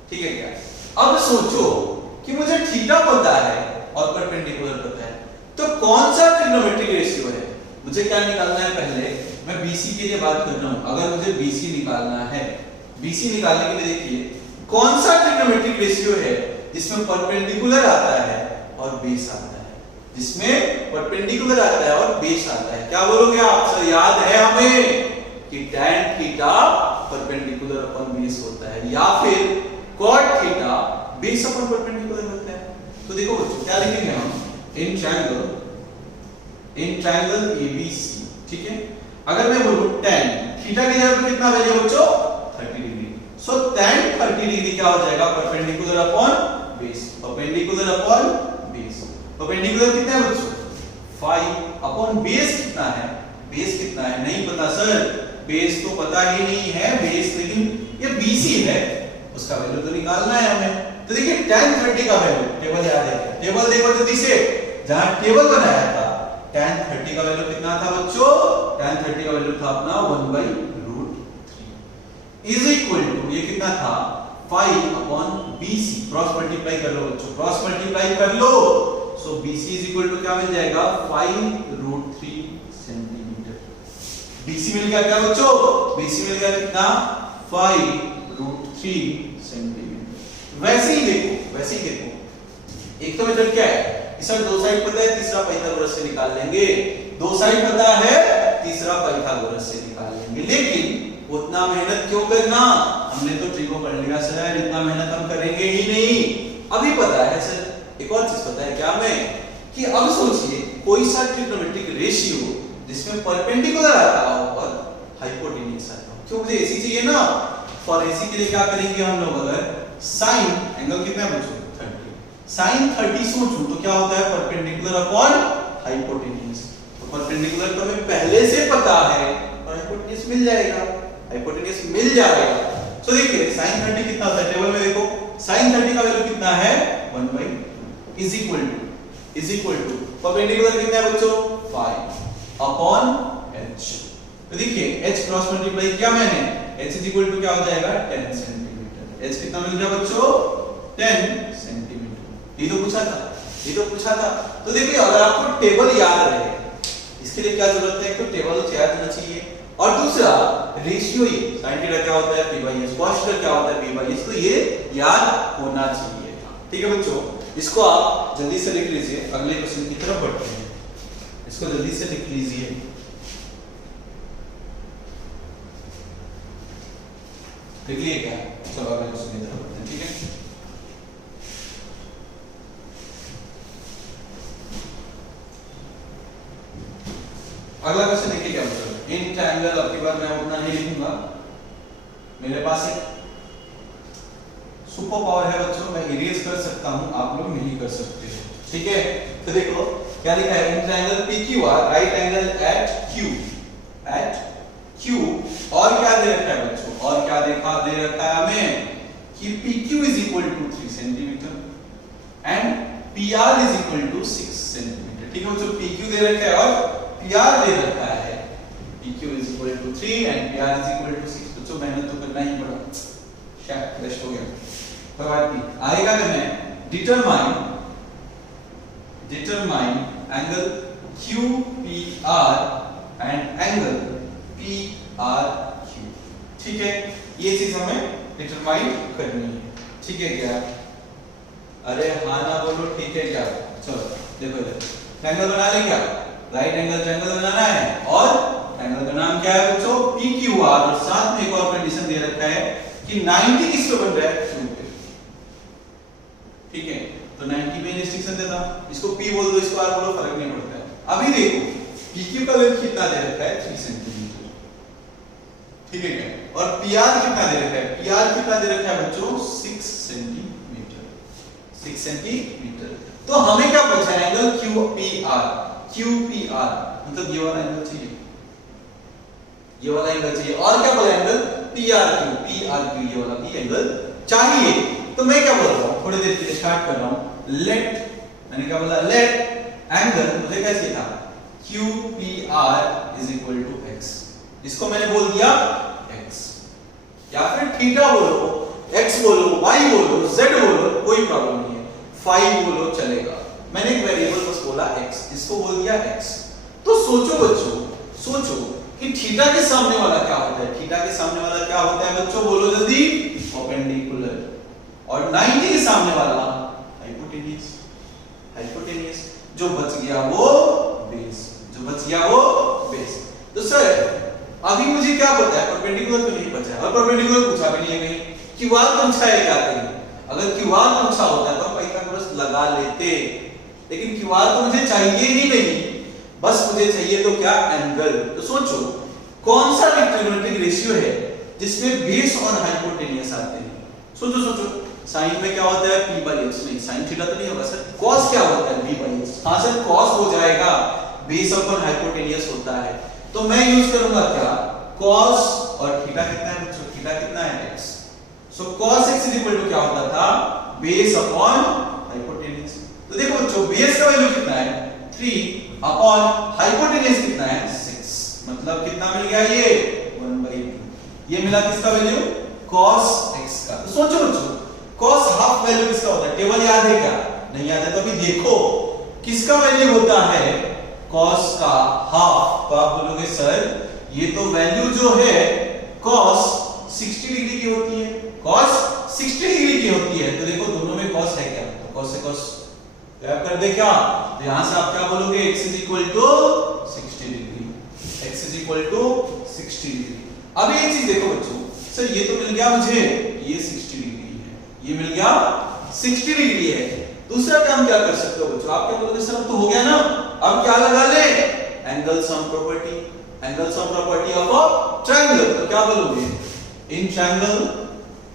ठीक है क्या। अब सोचो कि मुझे थीटा पता है और परपेंडिकुलर पता है, तो कौन सा ट्रिग्नोमेट्रिक रेशियो है, मुझे क्या निकालना है, पहले मैं BC के लिए बात कर रहा हूं। अगर मुझे BC निकालना है, BC निकालने के लिए देखिए कौन सा ट्रिग्नोमेट्रिक रेशियो है जिसमें परपेंडिकुलर आता है और बेस आता है, जिसमें परपेंडिकुलर आता है और बेस आता है। क्या बोलोगे आप, सर याद है हमें कि tan theta perpendicular upon base होता है, या फिर cot theta base upon perpendicular होता है। तो देखो बच्चों क्या लिखेंगे हम, इन ट्रायंगल ABC, ठीक है। अगर मैं बोलूं tan थीटा की जगह पे कितना वैल्यू बच्चों 30 डिग्री, सो tan 30 डिग्री क्या हो जाएगा, perpendicular upon base, perpendicular upon base, perpendicular कितना है बच्चों 5 अपॉन बेस कितना है, बेस कितना है नहीं पता सर, बेस तो पता ही नहीं है बेस, लेकिन ये BC है, उसका वैल्यू तो निकालना है हमें। तो देखिए tan 30 का वैल्यू, टेबल याद है, टेबल देखो जल्दी से, जहां टेबल बनाया था tan 30 का वैल्यू कितना था बच्चों tan 30 का वैल्यू था अपना 1/√3 इज इक्वल टू, ये कितना था 5/BC, क्रॉस मल्टीप्लाई कर लो बच्चों, क्रॉस मल्टीप्लाई कर लो, सो BC इज इक्वल टू क्या मिल जाएगा 5√3 सेंटीमीटर। BC मिल गया क्या बच्चों, BC मिल गया कितना 5√3 सेंटीमीटर। वैसे ही देखो एक तो मेथड क्या है, इस साइड दो साइड पता है, तीसरा पाइथागोरस से निकाल लेंगे, दो साइड पता है, तीसरा पाइथागोरस से निकाल लेंगे। लेकिन उतना मेहनत क्यों करना, हमने तो ट्री को पढ़ लिया सर, इतना मेहनत हम करेंगे ही नहीं। अभी पता है सर, एक और चीज पता है क्या हमें, कि अब सोचिए कोई सा ट्रिग्नोमेट्रिक रेशियो जिसमें परपेंडिकुलर आता हो और हाइपोटेन्यूज आता हो, क्यों मुझे एसी चाहिए ना, फॉर एसी के लिए क्या करेंगे हम लोग, अगर साइन एंगल कितना है बच्चों 30, साइन 30 सोचूं तो क्या होता है परपेंडिकुलर अपॉन हाइपोटेन्यूज, तो परपेंडिकुलर तो हमें पहले से पता है और हाइपोटेन्यूज मिल जाएगा, हाइपोटेन्यूज मिल जाएगा। तो देखिए sin 30 कितना होता है, टेबल में देखो sin 30 का वैल्यू कितना है 1/2 इज इक्वल टू परपेंडिकुलर कितना है बच्चों 5/h। तो देखिए h क्रॉस मल्टीप्लाई किया मैंने, h इज इक्वल टू क्या हो जाएगा 10 सेंटीमीटर, h कितना मिल गया बच्चों 10 सेंटीमीटर। ये तो पूछा था। तो देखिए अगर आपको टेबल याद रहे, इसके लिए क्या जरूरत है, एक तो टेबल याद होना चाहिए, और दूसरा रेशियो ही sin थीटा क्या होता है p/s, cos थीटा क्या होता है p/s, तो ये याद होना चाहिए था। ठीक है बच्चों, इसको आप जल्दी से लिख लीजिए, अगले क्वेश्चन की तरफ बढ़ते हैं, इसको जल्दी से लिख लीजिए। लिख लिए क्या, चलो अगले क्वेश्चन की तरफ बढ़ते हैं। ठीक है, अगला क्वेश्चन देखिए क्या बच्चों, इन ट्रायंगल, अब की बार मैं उतना नहीं लिखूंगा, मेरे पास एक सुपर पावर है बच्चों, मैं इरेज कर सकता हूं, आप लोग नहीं कर सकते हो। ठीक है, तो देखो क्या लिखा है, in triangle PQR right angle at Q, और क्या दे रखा है बच्चों, और क्या दे रखा है हमें कि PQ is equal to 3 centimetre and PR is equal to 6 centimetre. ठीक है बच्चों, PQ दे रखा है और PR दे रखा है, PQ is equal to 3 and PR is equal to 6। बच्चों मेहनत तो करना ही पड़ा, क्या वेस्ट हो गया, कोई बात नहीं, आगे क्या करना है, determine angle QPR and angle PRQ। ठीक है, ये चीज हमें डिटरमाइन करनी है। ठीक है क्या, अरे हाँ ना बोलो, ठीक है क्या, चलो देखो इधर ट्रायंगल बना ले, क्या राइट एंगल ट्रायंगल बनाना है, और ट्रायंगल का नाम क्या है बच्चों PQR, और साथ में एक और कंडीशन दे रखा है कि 90 किस पे बन रहा है, Q पे। ठीक है, तो 90 पे रिस्ट्रिक्शन देता, इसको P बोल दो, इसको R बोलो, फर्क नहीं पड़ता है। अभी देखो PQ का लेंथ कितना दे रखा है 3 सेंटीमीटर। ठीक है क्या, और PR कितना दे रखा है, PR कितना दे रखा है बच्चों 6 सेंटीमीटर। तो हमें क्या पूछा है, एंगल QPR मतलब ये वाला एंगल चाहिए, और क्या बोला एंगल PRQ ये वाला भी एंगल चाहिए। तो मैं क्या बोल रहा हूं, थोड़ी देर के लिए स्टार्ट कर रहा हूं, लेट, मैंने क्या बोला, लेट एंगल, मुझे क्या चाहिए था QPR is equal to x, इसको मैंने बोल दिया x, या फिर थीटा बोलो, x बोलो, y बोलो, z बोलो, कोई प्रॉब्लम नहीं है, फाई बोलो चलेगा, मैंने एक वेरिएबल बस बोला x, इसको बोल दिया x। तो सोचो बच्चों, कि थीटा के सामने वाला क्या होता है, बच्चों बोलो जल्दी, परपेंडिकुलर, और 90 के सामने वाला हाइपोटेन्यूज, जो बच गया वो बेस। तो सर अभी मुझे क्या पता है, परपेंडिकुलर तो नहीं बचा है, और परपेंडिकुलर पूछा भी नहीं है कहीं, QR पूछा है क्या कहीं, अगर QR पूछा होता तो पाइथागोरस लगा लेते, लेकिन QR तो मुझे चाहिए ही नहीं, बस मुझे चाहिए तो क्या, एंगल। तो सोचो कौन सा ट्रिग्नोमेट्रिक रेशियो है जिसमें बेस और हाइपोटेन्यूज आते हैं, सोचो साइन में क्या होता है p/h, नहीं साइन थीटा तो नहीं होगा सर, cos क्या होता है b/h, हां सर cos हो जाएगा, बेस अपॉन हाइपोटेन्यूज होता है, तो मैं यूज करूंगा क्या, cos, और थीटा कितना है बच्चों, थीटा कितना है x, so cos x is equal to क्या होता था, बेस अपॉन हाइपोटेन्यूज। तो देखो बच्चों बेस का वैल्यू कितना है 3 अपॉन हाइपोटेन्यूज कितना है 6, मतलब कितना मिल गया ये 1/2। ये मिला किसका वैल्यू cos x का। तो सोचो बच्चों cos हाफ वैल्यू किसका होता है, टेबल याद है क्या, नहीं याद है तो अभी देखो किसका वैल्यू होता है cos का हाफ। तो आप बोलोगे सर ये तो वैल्यू जो है cos 60 डिग्री की होती है, cos 60 डिग्री की होती है। तो देखो दोनों में cos है क्या, तो cos से cos गैप कर दे क्या, तो यहां से आप क्या बोलोगे x is equal to 60 degree, x is equal to 60 degree. अब एक चीज देखो बच्चों, सर ये तो मिल गया मुझे ये 60 डिग्री है, ये मिल गया 60 डिग्री है। दूसरा काम क्या कर सकते हो बच्चों, आप क्या बोलोगे सर तो हो गया ना, अब क्या लगा ले angle sum property, angle sum property of a triangle. तो क्या बोलोगे इन ट्रायंगल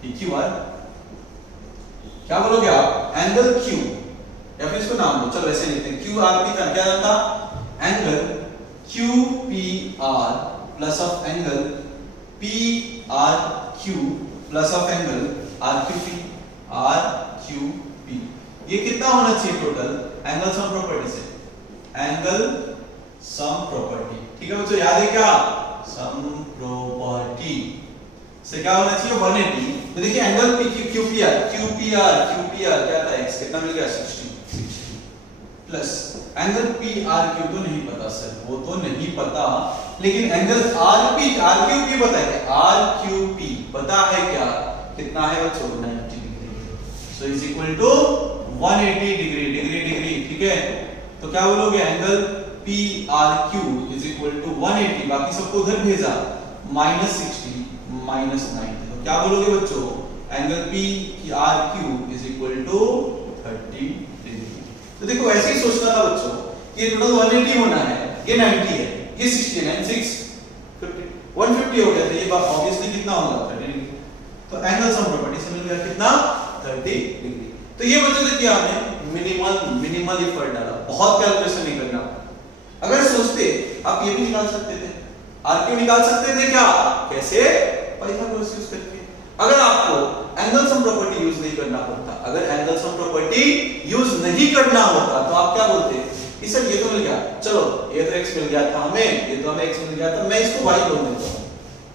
PQR, क्या बोलोगे आप एंगल Q, या फिर इसको नाम दो, चलो ऐसे लिखते हैं QRP का क्या था, angle QPR plus of angle PRQ plus of angle RQP, RQP। ये कितना होना चाहिए टोटल एंगल सम प्रॉपर्टी से, एंगल सम प्रॉपर्टी, ठीक है बच्चों याद है क्या, सम प्रॉपर्टी से क्या होना चाहिए 180। तो देखिए एंगल QPR क्या था x, कितना मिल गया 60 प्लस एंगल PRQ तो नहीं पता सर, वो तो नहीं पता, लेकिन एंगल RQP पता है, RQP पता है क्या, कितना है बच्चों 90 degree. So is equal to 180 degree, ठीक है। तो क्या बोलोगे angle PRQ is equal to 180, बाकी सबको उधर भेजा -60 -90। तो क्या बोलोगे बच्चों angle PRQ is equal to 30 degree. तो देखो ऐसे ही सोचना था बच्चों, ये टोटल 180 होना है, ये 90 है, ये 60 है, 6 50 150 हो गया, तो ये ऑब्वियसली कितना होगा 30 डिग्री। तो एंगल सम प्रॉपर्टी से मिल गया कितना 30 डिग्री। तो ये बच्चों से किया हमने मिनिमल एफर्ट डाला, बहुत कैलकुलेशन नहीं करना। अगर सोचते आप ये भी निकाल सकते थे, आरक्यू निकाल सकते थे क्या, कैसे, पाइथागोरस यूज करके। अगर आपको एंगल सम प्रॉपर्टी यूज नहीं करना होता, अगर एंगल सम प्रॉपर्टी यूज नहीं करना होता तो आप क्या बोलते कि सर ये तो मिल गया, चलो ये तो x मिल गया था हमें, ये तो हमें x मिल गया था, मैं इसको y बोल देता हूं।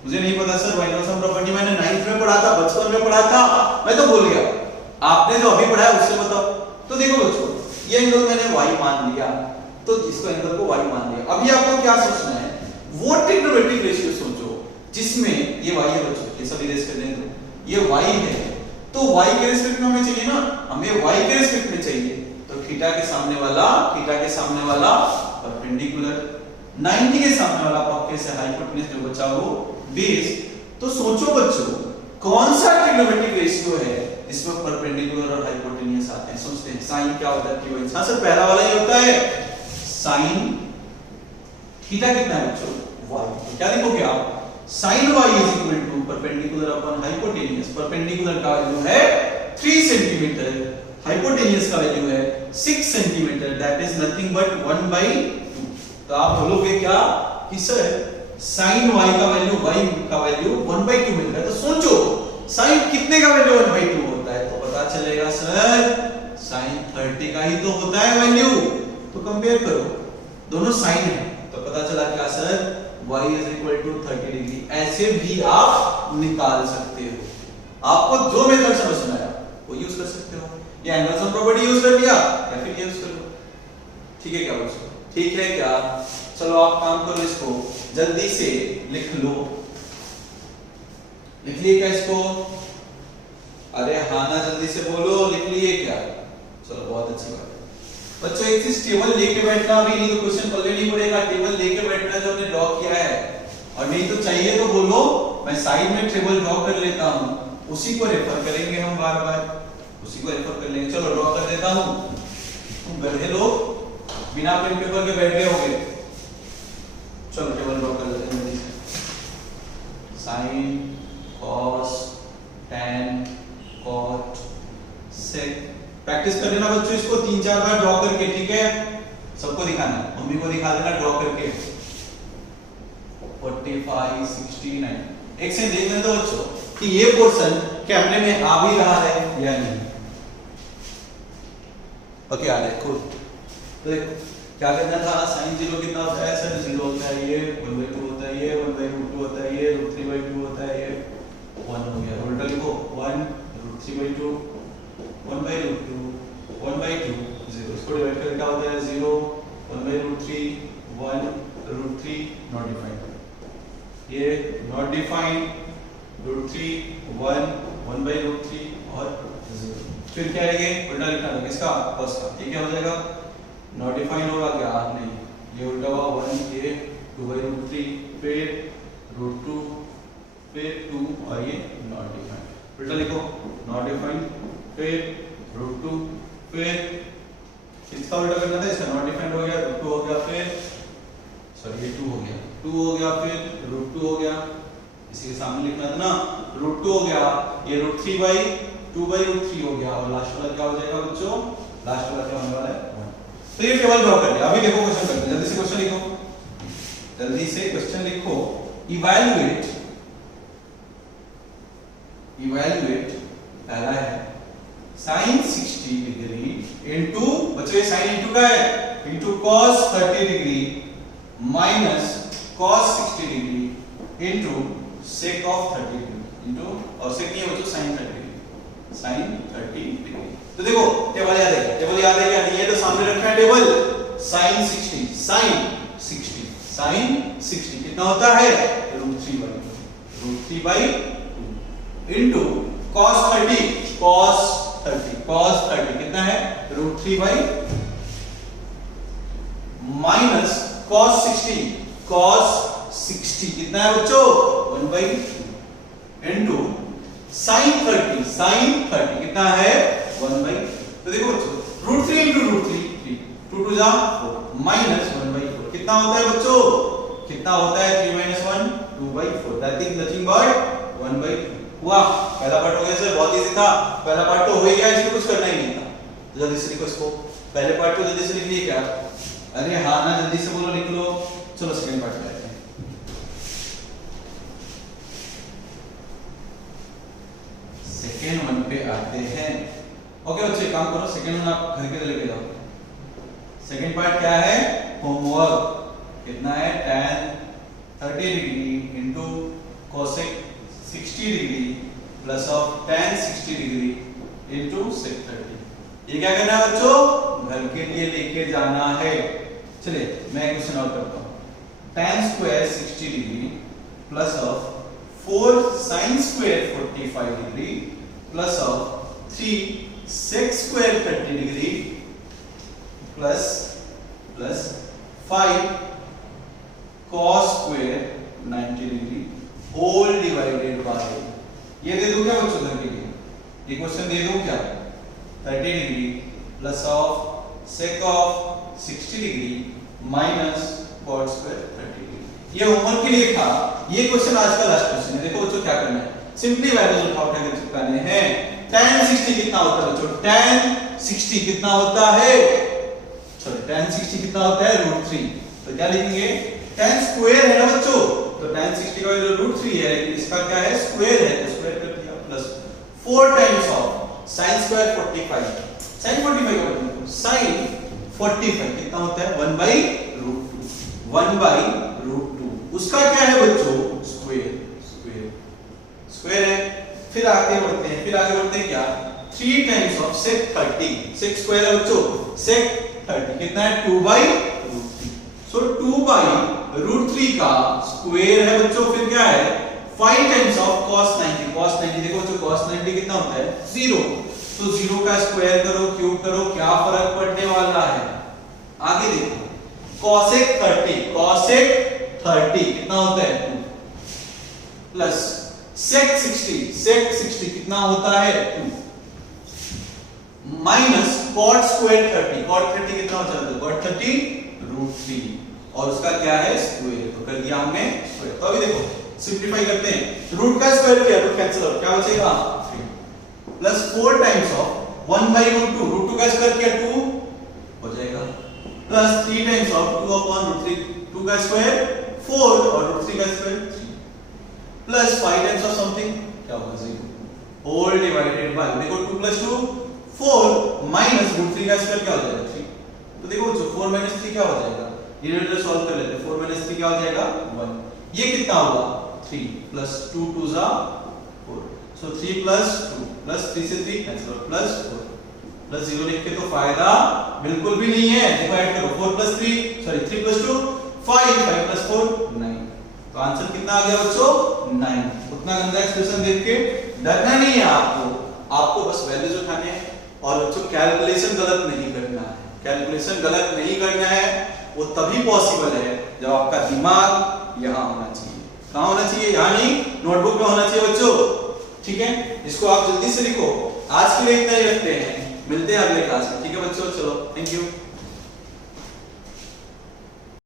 मुझे नहीं पता सर एंगल सम प्रॉपर्टी मैंने 9th में पढ़ा था, बचपन में पढ़ा था, मैं तो भूल गया। आपने जो अभी पढ़ा है उससे बताओ। तो देखो बच्चों ये एंगल मैंने y मान लिया, तो इसको एंगल को y मान लिया। अभी आपको क्या सोचना है, वो ट्रिग्नोमेट्रिक रेशियो सोचो जिसमें ये y है बच्चों, ये सब इरेज कर देंगे, ये y है, तो y के रिस्पेक्ट में हमें चाहिए ना, हमें y के रिस्पेक्ट में चाहिए, तो थीटा के सामने वाला परपेंडिकुलर, 90 के सामने वाला पक्के से हाइपोटेन्यूज जो बचा वो बेस। तो सोचो बच्चों कौन सा ट्रिग्नोमेट्रिक रेशियो है इसमें परपेंडिकुलर और हाइपोटेन्यूज आते हैं। सोचते हैं साइन क्या होता है, क्यों हां सर पहला वाला ही होता है साइन थीटा कितना है बच्चों y, तो क्या लिखोगे आप sin y is equal to perpendicular upon hypotenuse। Perpendicular का वैल्यू है 3 सेंटीमीटर, हाइपोटेन्यूज का वैल्यू है 6 centimetre, that is nothing but 1/2। तो आप बोलोगे क्या कि सर sin y का वैल्यू 1/2 मिलता है। तो सोचो sin कितने का वैल्यू 1/2 होता है, तो पता चलेगा सर sin 30 का ही तो होता है वैल्यू। तो कंपेयर करो, दोनों sin है, तो पता चला क्या sir y is equal to 30 degree. ऐसे भी आप निकाल सकते हो, आपको जो मेथड समझ में आया वो यूज कर सकते हो, या एंगल सम प्रॉपर्टी यूज कर लिया या फिर यूज कर लो। ठीक है क्या बच्चों, ठीक है क्या, चलो आप काम करो, इसको जल्दी से लिख लो, लिख लिए क्या इसको, अरे हाँ ना जल्दी से बोलो, लिख लिए क्या, चलो बहुत अच्छी बात है बच्चों। एक चीज टेबल लेके बैठना, अभी नहीं तो क्वेश्चन पढ़ने नहीं पड़ेगा, टेबल लेके बैठना जो हमने ड्रॉ किया है, और नहीं तो चाहिए तो बोलो मैं साइड में टेबल ड्रॉ कर लेता हूं, उसी को रेफर करेंगे हम बार बार, उसी को रेफर कर लेंगे। चलो ड्रॉ कर देता हूं, तुम गधे लोग बिना पेन पेपर के बैठ गए होंगे, चलो टेबल ड्रॉ कर लेते हैं जल्दी से। Sine cos tan cot sec, practice कर लेना बच्चों इसको 3-4 बार ड्रॉ करके, ठीक है, सबको दिखाना, मम्मी को दिखा देना ड्रॉ करके। 45 69, एक से देख लेते बच्चों कि ये पोर्शन कैमरे में आ भी रहा है या नहीं। ओके आ देखो, तो देखो क्या करना था, sin 0 कितना होता है सर, 0 होता है, ये 1/2 होता है, 1 हो गया, उल्टा लिखो 1 √3/2 1/√2 1/2 0, इसको डिवाइड करके क्या होता है 0 1/√3 1√3 नॉट डिफाइंड, ये नॉट डिफाइंड √3 1 1/√3 और 0। फिर क्या है, ये उल्टा लिखना है किसका, फर्स्ट का, ये क्या हो जाएगा नॉट डिफाइंड होगा क्या, नहीं, ये उल्टा हुआ 1 ये 2/√3 फिर √2 फिर 2 और ये नॉट डिफाइंड, उल्टा लिखो नॉट डिफाइंड फिर √2 फिर इसका उल्टा करना था, इसका नॉट डिफाइंड हो गया √2 हो गया, फिर सॉरी ये 2 हो गया, 2 हो गया फिर √2 हो गया, इसी के सामने लिखना था ना, √2 हो गया, ये √3/2/√3 हो गया, और लास्ट वाला क्या हो जाएगा बच्चों, लास्ट वाला क्या होने वाला है 1। तो ये टेबल ड्रॉ कर लिया। अभी देखो क्वेश्चन करते हैं, जल्दी से क्वेश्चन लिखो, जल्दी से क्वेश्चन लिखो। इवैल्यूएट पहला है sin 60 डिग्री इनटू, बच्चों ये sin इनटू का है, into cos 30 degree minus cos 60 degree into sec of 30 degree into, और sec नहीं है बच्चों sin 30 डिग्री, sin 30 डिग्री। तो देखो टेबल याद है, टेबल याद है क्या, ये तो सामने रखा है टेबल, sin 60 कितना होता है √3/2 इनटू cos 30 कितना है √3/, माइनस cos 60 कितना है बच्चों 1/2 इनटू sin 30 कितना है 1/, तो देखो बच्चों √3 इनटू √3 3 2 2 जा 4 माइनस 1/4 कितना होता है बच्चों, कितना होता है 3 - 1 2/4, दैट इज नथिंग बट 1/2। हुआ, पहला पार्ट हो गया सर, बहुत इजी था, पहला पार्ट तो हो ही गया, इसमें कुछ करना ही नहीं था, जल्दी से लिखो इसको, पहले पार्ट को जल्दी से लिख लिए क्या, अरे हाँ ना, जल्दी से बोलो लिख लो। चलो सेकंड पार्ट पे आते हैं। सेकंड वन पे आते हैं। ओके बच्चे काम करो, सेकंड वन आप घर के लेके जाओ। सेकंड पार्ट क्या है, होमवर्क, कितना है tan 30 degree into cosec 60 degree plus of tan 60 degree into sec 30। ये क्या करना है बच्चों, घर के लिए लेके जाना है। चलिए मैं एक क्वेश्चन और करता हूं, tan square 60 degree plus of 4 sin square 45 degree plus of 3 sec square 30 degree plus 5 cos square 90 degree whole divided by, ये दे दूं क्या बच्चों घर के लिए, ये क्वेश्चन दे दूं क्या, 30 degree plus of sec of 60 degree minus cot square 30 degree. ये होमवर्क के लिए था, ये क्वेश्चन आज का लास्ट क्वेश्चन है। देखो बच्चों क्या करना है, सिंपली वैल्यूज उठा उठा के चिपकाने हैं। tan 60 कितना होता है बच्चों, tan 60 कितना होता है, सॉरी tan 60 कितना होता है √3, तो क्या लिखेंगे, tan स्क्वायर है ना बच्चों, तो tan 60 का वैल्यू √3 है, लेकिन इसका क्या है स्क्वायर है, तो स्क्वायर कर दिया, plus 4 times of sin square 45, sin 45 का मतलब sin 45 कितना होता है 1/√2, उसका क्या है बच्चों स्क्वायर है। फिर आगे बढ़ते हैं क्या, 3 times of sec 30, sec square है बच्चों, sec 30 कितना है 2/√3, सो 2/√3 का स्क्वायर है बच्चों, फिर क्या है 5 टाइम्स ऑफ cos 90, देखो बच्चों cos 90 कितना होता है 0, तो 0 का स्क्वायर करो क्यूब करो, क्या फर्क पड़ने वाला है। आगे देखो cosec 30 कितना होता है 2 प्लस sec 60 कितना होता है 2 माइनस cot स्क्वायर 30 कितना हो जाता है cot 30 √3, और उसका क्या है स्क्वायर, तो कर दिया हमने स्क्वायर। तो अभी देखो सिंपलीफाई करते हैं, रूट का स्क्वायर किया रूट कैंसिल आउट, क्या बचेगा 3 प्लस 4 टाइम्स ऑफ 1/√2, √2 का स्क्वायर किया 2 हो जाएगा, प्लस 3 टाइम्स ऑफ 2/√3, 2 का स्क्वायर 4 और √3 का square 3 plus 5 times of something क्या होगा 0 होल डिवाइडेड बाय, देखो 2 + 2 4 माइनस √3 का स्क्वायर क्या हो जाएगा 3, तो देखो बच्चों 4 - 3 क्या हो जाएगा, डिनोमिनेटर सॉल्व कर लेते हैं, 4 - 3 क्या हो जाएगा 1, ये कितना होगा 3 प्लस 2 2 जा 4। सो 3 प्लस 2 प्लस 3 से 3 कैंसिल और प्लस 4 प्लस 0 लिख के तो फायदा बिल्कुल भी नहीं है। देखो ऐड करो 4 प्लस 3 सॉरी 3 प्लस 2 5 5 प्लस 4 9। तो आंसर कितना आ गया बच्चों 9। उतना गंदा एक्सप्रेशन देख के डरना नहीं है आपको बस वैल्यूज उठाने हैं और बच्चों कैलकुलेशन गलत नहीं करना है। कैलकुलेशन गलत नहीं करना है वो तभी पॉसिबल है जब आपका दिमाग यहाँ होना चाहिए। कहाँ होना चाहिए? यहाँ नहीं, नोटबुक में होना चाहिए बच्चों। ठीक है, इसको आप जल्दी से लिखो। आज के लिए इतना ही रखते हैं, मिलते हैं अगले क्लास में। ठीक है बच्चों, चलो थैंक यू।